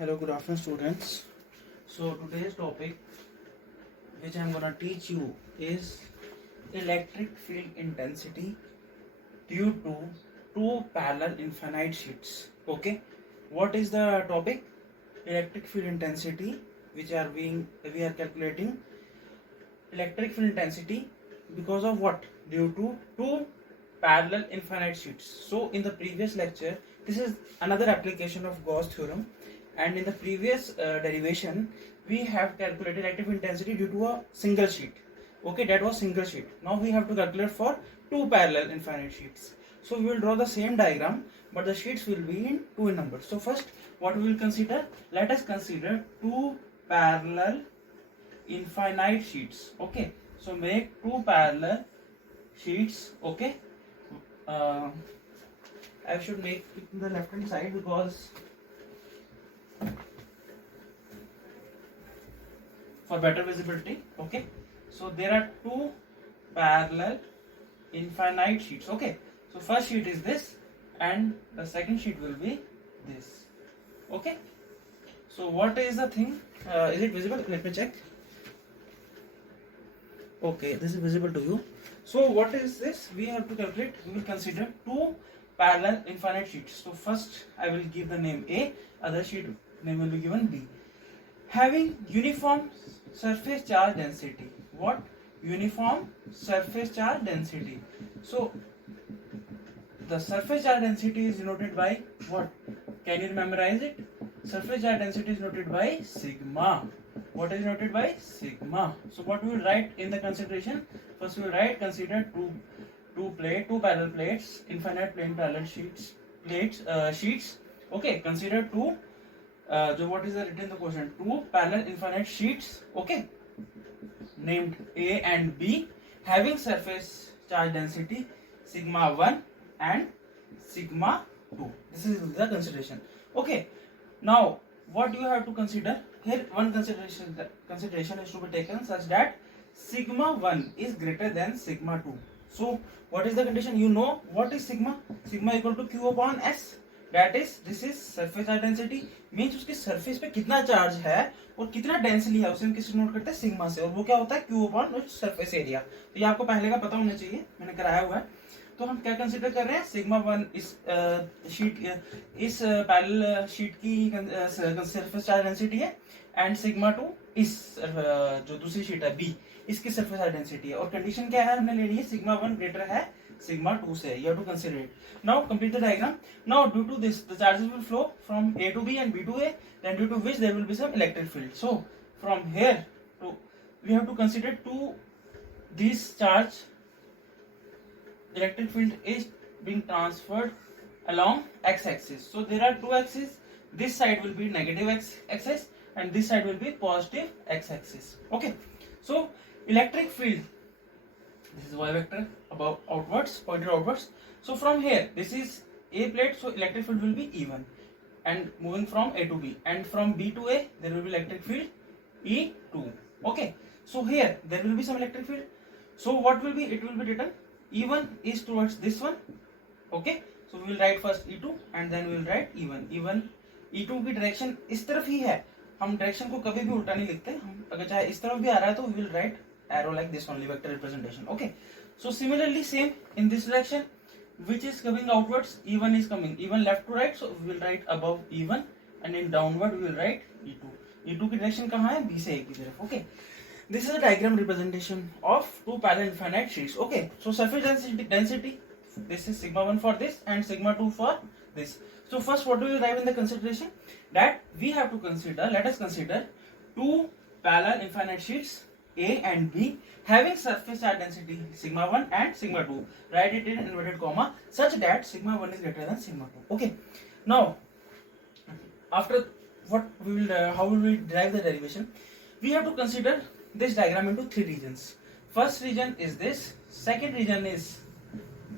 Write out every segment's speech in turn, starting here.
Hello, good afternoon, students. So today's topic, which I'm gonna teach you, is electric field intensity due to two parallel infinite sheets. Okay, what is the topic? Electric field intensity, which we are calculating electric field intensity because of what? Due to two parallel infinite sheets. So in the previous lecture, this is another application of Gauss theorem, and in the previous derivation we have calculated electric intensity due to a single sheet. Okay, that was single sheet. Now we have to calculate for two parallel infinite sheets. So we will draw the same diagram, but the sheets will be in two in number. So first, what we will consider? Let us consider two parallel infinite sheets. Okay, so make two parallel sheets. Okay, I should make it in the left hand side because for better visibility. Okay, so there are two parallel infinite sheets. Okay, so first sheet is this and the second sheet will be this. Okay, so what is the thing? Is it visible? Let me check. Okay, this is visible to you. So what is this? We have to calculate. We will consider two parallel infinite sheets. So first I will give the name A, other sheet name will be given B. Having uniform surface charge density. What? Uniform surface charge density. So the surface charge density is denoted by what? Can you memorize it? Surface charge density is denoted by sigma. What is denoted by sigma? So what we will write in the consideration? First we will write consider two parallel plates, infinite plane parallel sheets. Okay, consider two. What is written in the question? Two parallel infinite sheets. Okay, named A and B, having surface charge density sigma 1 and sigma 2. This is the consideration. Okay, now what you have to consider here? One consideration is to be taken such that sigma 1 is greater than sigma 2. So what is the condition? You know what is sigma? Sigma equal to q upon s. That is, this is surface charge density, means उसके surface पे कितना charge है और कितना densely है उसे हम किससे नोट करते हैं? सिग्मा से, और वो क्या होता है? Q upon surface area. तो ये आपको पहले का पता होना चाहिए, मैंने कराया हुआ है. तो हम क्या कंसीडर कर रहे हैं? सिग्मा 1 इस पैरेलल शीट की सरफेस चार्ज डेंसिटी है एंड सिग्मा 2 इस जो दूसरी शीट है बी, इसकी सरफेस चार्ज डेंसिटी है. और कंडीशन क्या है? हमने ले ली है सिग्मा 1 ग्रेटर है sigma 2 से. You have to consider it. Now complete the diagram. Now due to this, the charges will flow from A to B and B to A, then due to which there will be some electric field. So from here to, we have to consider this charge. Electric field is being transferred along x-axis. So there are two axes. This side will be negative x-axis and this side will be positive x-axis. Okay. So electric field. This is y vector above outwards, pointed outwards. So from here, this is A plate, so electric field will be E1, and moving from A to B, and from B to A there will be electric field E2. Okay, so here there will be some electric field. So what will be? It will be written E1 is towards this one. Okay, so we will write first E2 and then we will write E1. E2 की direction इस तरफ ही है. हम direction को कभी भी उल्टा नहीं लिखते. हम अगर चाहे इस तरफ भी आ रहा है तो we will write arrow like this only, vector representation. Okay, so similarly same in this direction which is coming outwards, E1 is coming E1 left to right, so we will write above E1 and in downward we will write E2. E2 की direction कहाँ है? B से A की तरफ. Okay, this is a diagram representation of two parallel infinite sheets. Okay, so surface density, this is sigma 1 for this and sigma 2 for this. So first what do we write in the consideration? That we have to consider, let us consider two parallel infinite sheets A and B having surface charge density sigma 1 and sigma 2. Write it in inverted comma such that sigma 1 is greater than sigma 2. Okay, now after what we will how will we derive the derivation? We have to consider this diagram into three regions. First region is this, second region is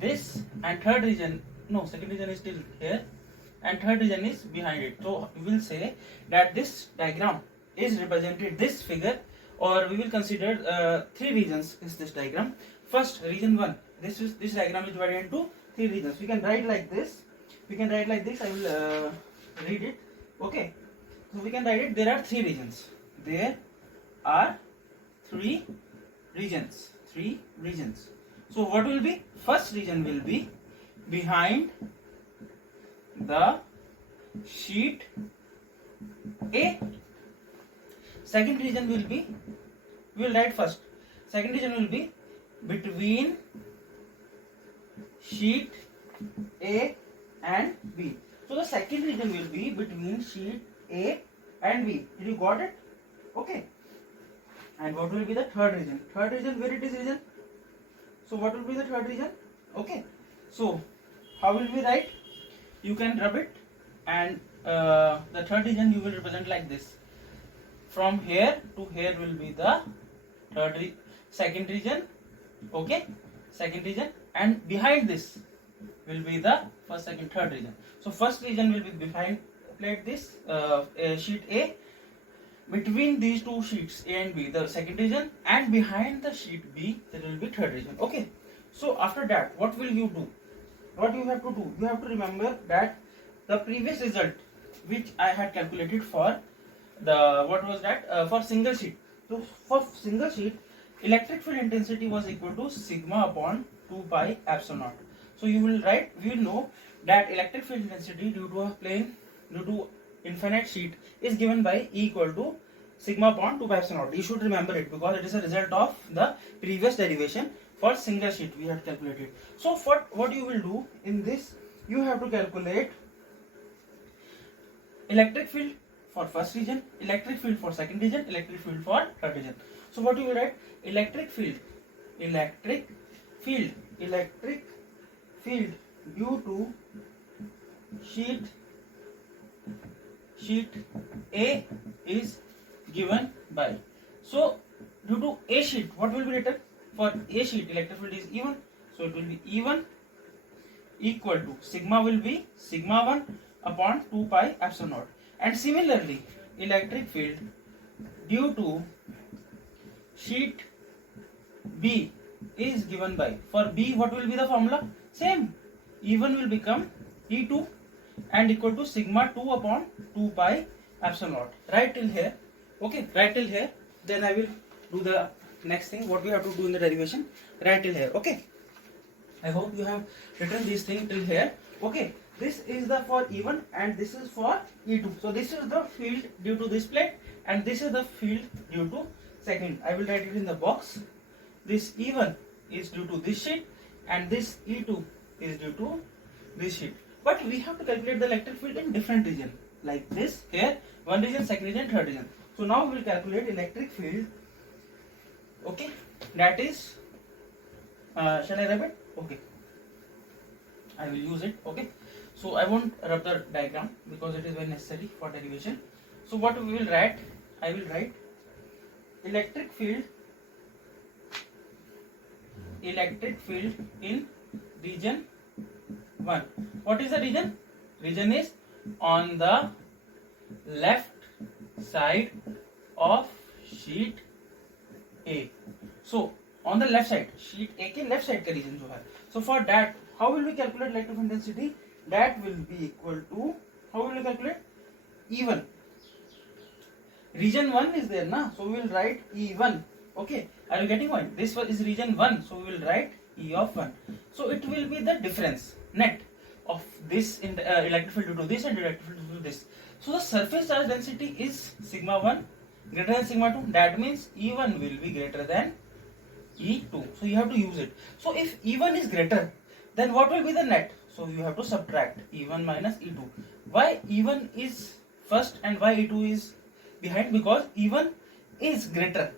this, and third region, no, second region is still here and third region is behind it. So we will say that this diagram is represented this figure, or we will consider three regions is this diagram. First, region 1. This diagram is divided into three regions. We can write like this. I will read it. Okay. So we can write it, there are three regions. There are three regions. So what will be? First region will be behind the sheet A. Second region will be, we will write first. Second region will be between sheet A and B. So the second region will be between sheet A and B. Did you got it? Okay. And what will be the third region? Third region, where it is region? So what will be the third region? Okay. So how will we write? You can rub it, and the third region you will represent like this. From here to here will be the second region. Okay. Second region, and behind this will be the first, second, third region. So first region will be behind, plate this sheet A. Between these two sheets A and B, the second region, and behind the sheet B, there will be third region. Okay. So after that, what will you do? What you have to do? You have to remember that the previous result which I had calculated for the, what was that, for single sheet. So for single sheet, electric field intensity was equal to sigma upon 2 pi epsilon naught. So you will write, we will know that electric field intensity due to a plane, due to infinite sheet, is given by E equal to sigma upon 2 pi epsilon naught. You should remember it because it is a result of the previous derivation for single sheet we had calculated. So for what you will do in this, you have to calculate electric field for first region, electric field for second region, electric field for third region. So what you will write? Electric field due to sheet A is given by. So due to A sheet, what will be written? For A sheet, electric field is E1, so it will be E1 equal to sigma will be sigma 1 upon 2 pi epsilon naught. And similarly, electric field due to sheet B is given by, for B what will be the formula? Same, E1 will become E2 and equal to sigma 2 upon 2 pi epsilon naught. Right till here. Okay, right till here. Then I will do the next thing, what we have to do in the derivation. Right till here. Okay, I hope you have written this thing till here. Okay, this is the for E1 and this is for E2. So this is the field due to this plate and this is the field due to second. I will write it in the box. This E1 is due to this sheet and this E2 is due to this sheet. But we have to calculate the electric field in different region, like this here, one region, second region, third region. So now we will calculate electric field. Okay, that is, shall I rub it? Okay, I will use it. Okay, so I won't rub the diagram because it is very necessary for derivation. So what we will write? I will write electric field in region 1. What is the region? Region is on the left side of sheet A. So on the left side, sheet A के left side का region जो है. So for that, how will we calculate electric intensity? That will be equal to, how will we calculate? E1. Region 1 is there na, so we will write E1. Okay, are you getting point? This one is region 1, so we will write E of 1. So it will be the difference net of this in the electric field due to this and electric field due to this. So the surface charge density is sigma 1 greater than sigma 2. That means E1 will be greater than E2. So you have to use it. So if E1 is greater, then what will be the net? So you have to subtract E1 minus E2. Why E1 is first and why E2 is behind? Because E1 is greater.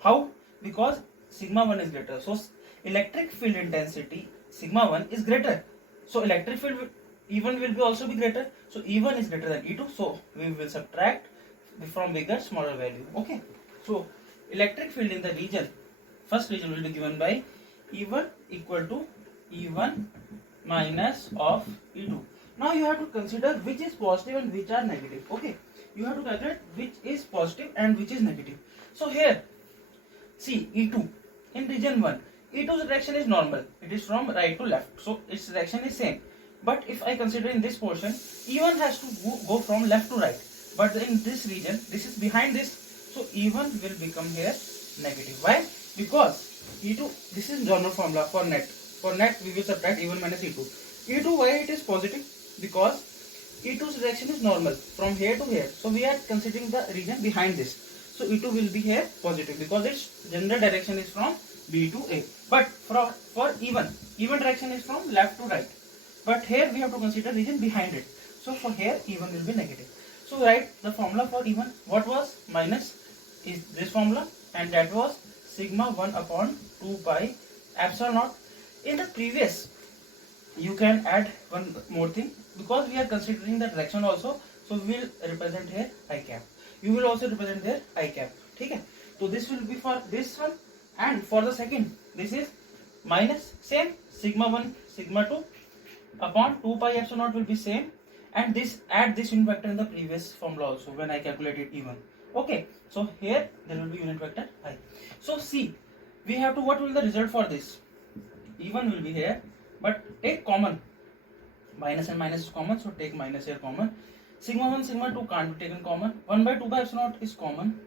How? Because sigma 1 is greater. So electric field intensity sigma 1 is greater. So electric field E1 will be also be greater. So E1 is greater than E2. So we will subtract from bigger smaller value. Okay. So electric field in the region, first region will be given by E1 equal to E1 minus of E2. Now you have to consider which is positive and which are negative. Okay. You have to calculate which is positive and which is negative. So here, see E2 in region 1. E2's direction is normal. It is from right to left. So its direction is same. But if I consider in this portion, E1 has to go from left to right. but in this region, this is behind this, so E1 will become here negative. Why? Because E2, this is general formula for net. For net we will subtract E1 minus E2. E2, why it is positive? Because E2's direction is normal from here to here, so we are considering the region behind this, so E2 will be here positive because its general direction is from B to A. But for E1 direction is from left to right, but here we have to consider region behind it, so for here E1 will be negative. So write the formula for E1. What was? Minus is this formula, and that was sigma 1 upon 2 pi epsilon naught. In the previous, you can add one more thing, because we are considering the direction also, so we will represent here I cap. You will also represent there I cap. Okay? So this will be for this one, and for the second, this is minus, same, sigma 1 sigma 2 upon 2 pi epsilon naught will be same, and this, add this unit vector in the previous formula also when I calculated E1. Okay, so here there will be unit vector I. So see, we have to, what will the result for this? E1 will be here, but take common. Minus and minus is common, so take minus here common. Sigma 1 sigma 2 can't be taken common. 1 by 2 pi epsilon naught is common,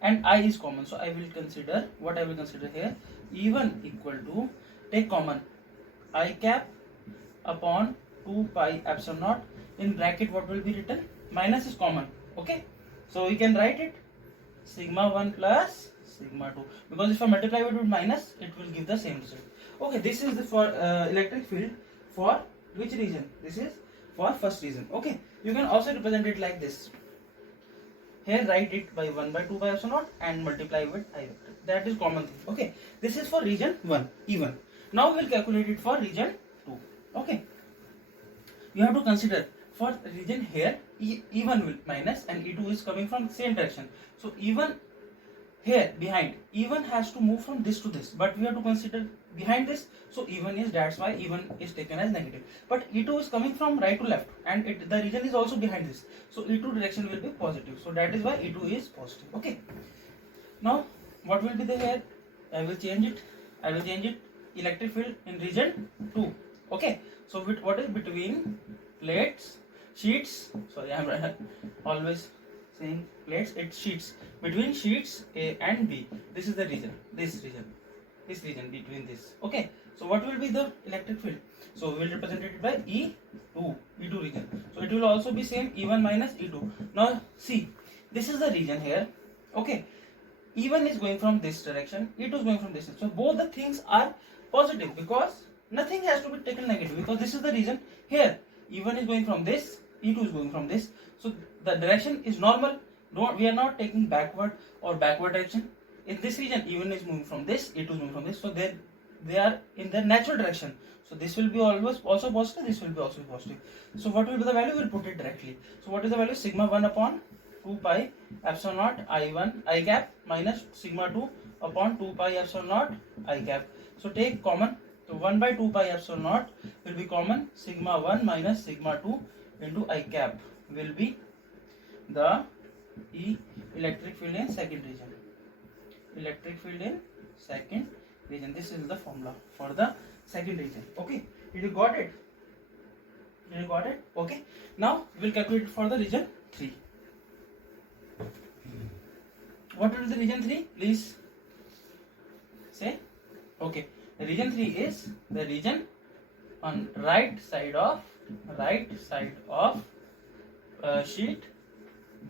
and I is common, so I will consider, what I will consider here, E1 equal to, take common, I cap upon 2 pi epsilon naught. In bracket what will be written? Minus is common. Okay, so we can write it sigma 1 plus sigma 2, because if I multiply it with minus, it will give the same result. Okay, this is the for electric field for which region? This is for first region. Okay, you can also represent it like this. Here write it by 1 by 2 pi epsilon naught and multiply with I vector. That is common thing. Okay, this is for region 1, E1. Now we will calculate it for region 2. Okay, you have to consider for region here, E1 will minus and E2 is coming from same direction. So E1 here behind, E1 has to move from this to this, but we have to consider behind this, so E1 is, that's why E1 is taken as negative. But E2 is coming from right to left, and the region is also behind this, so E2 direction will be positive, so that is why E2 is positive. Okay, now what will be the here? I will change it, electric field in region 2. Okay, so what is between plates, sheets, sorry, I'm always saying plates, it's sheets, between sheets A and B. This is the region, this region between this. Okay, so what will be the electric field? So we will represent it by E2 region. So it will also be same, E1 minus E2. Now see, this is the region here. Okay, E1 is going from this direction, E2 is going from this direction. So both the things are positive, because nothing has to be taken negative, because this is the region here. E1 is going from this, E2 is going from this, so the direction is normal. We are not taking backward or backward direction. In this region, E1 is moving from this, E2 is moving from this, so they are in their natural direction. So this will be always also positive, this will be also positive. So what will be the value? We will put it directly. So what is the value? Sigma 1 upon 2 pi epsilon naught I1 I cap minus sigma 2 upon 2 pi epsilon naught I cap. So take common. So 1 by 2 pi epsilon naught will be common. Sigma 1 minus sigma 2 into I cap will be the electric field in second region. Electric field in second region. This is the formula for the second region. Okay, did you got it? Okay, now we will calculate for the region 3. What is the region 3? Please say. Okay, the region 3 is the region on right side of sheet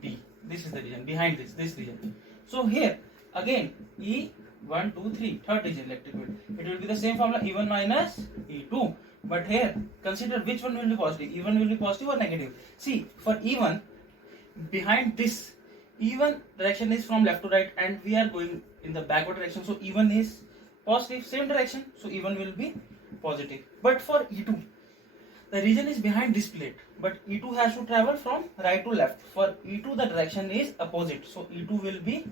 B. This is the region behind this region. So here again E1, 2, 3, third region electric field. It will be the same formula, E1 minus E2. But here consider which one will be positive. E1 will be positive or negative. See, for E1, behind this, E1 direction is from left to right, and we are going in the backward direction. So E1 is positive, same direction. So E1 will be positive. But for E2, the region is behind this plate, but E2 has to travel from right to left. For E2, the direction is opposite, so E2 will be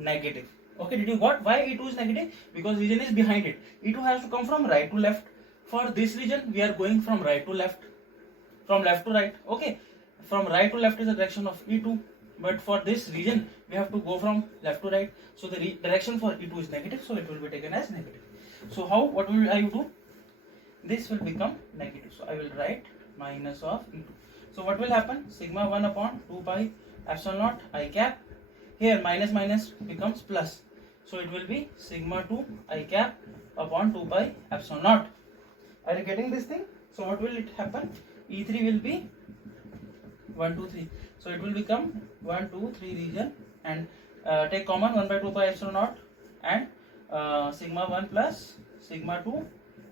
negative. Okay, did you got why E2 is negative? Because region is behind it. E2 has to come from right to left. For this region, we are going from right to left, from left to right. Okay, from right to left is the direction of E2, but for this region, we have to go from left to right. So the direction for E2 is negative, so it will be taken as negative. So how? What will I do? This will become negative. So I will write minus of E2. So what will happen? Sigma 1 upon 2 pi epsilon naught I cap. Here minus minus becomes plus. So it will be sigma 2 I cap upon 2 pi epsilon naught. Are you getting this thing? So what will it happen? E3 will be 1, 2, 3. So it will become 1, 2, 3 region, and take common 1 by 2 pi epsilon naught and sigma 1 plus sigma 2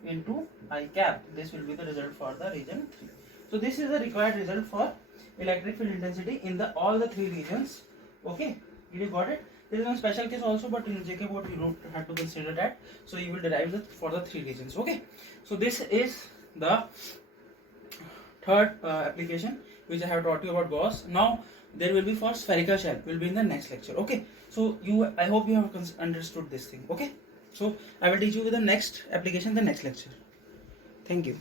into I cap. This will be the result for the region 3. So this is the required result for electric field intensity in the all the 3 regions. Okay, did you got it? There is one special case also, but in JK board you had to consider that. So you will derive it for the 3 regions. Okay, so this is the third application which I have taught you about Gauss. Now there will be for spherical shell, will be in the next lecture. Okay, so I hope you have understood this thing. Okay, so I will teach you with the next application, the next lecture. Thank you.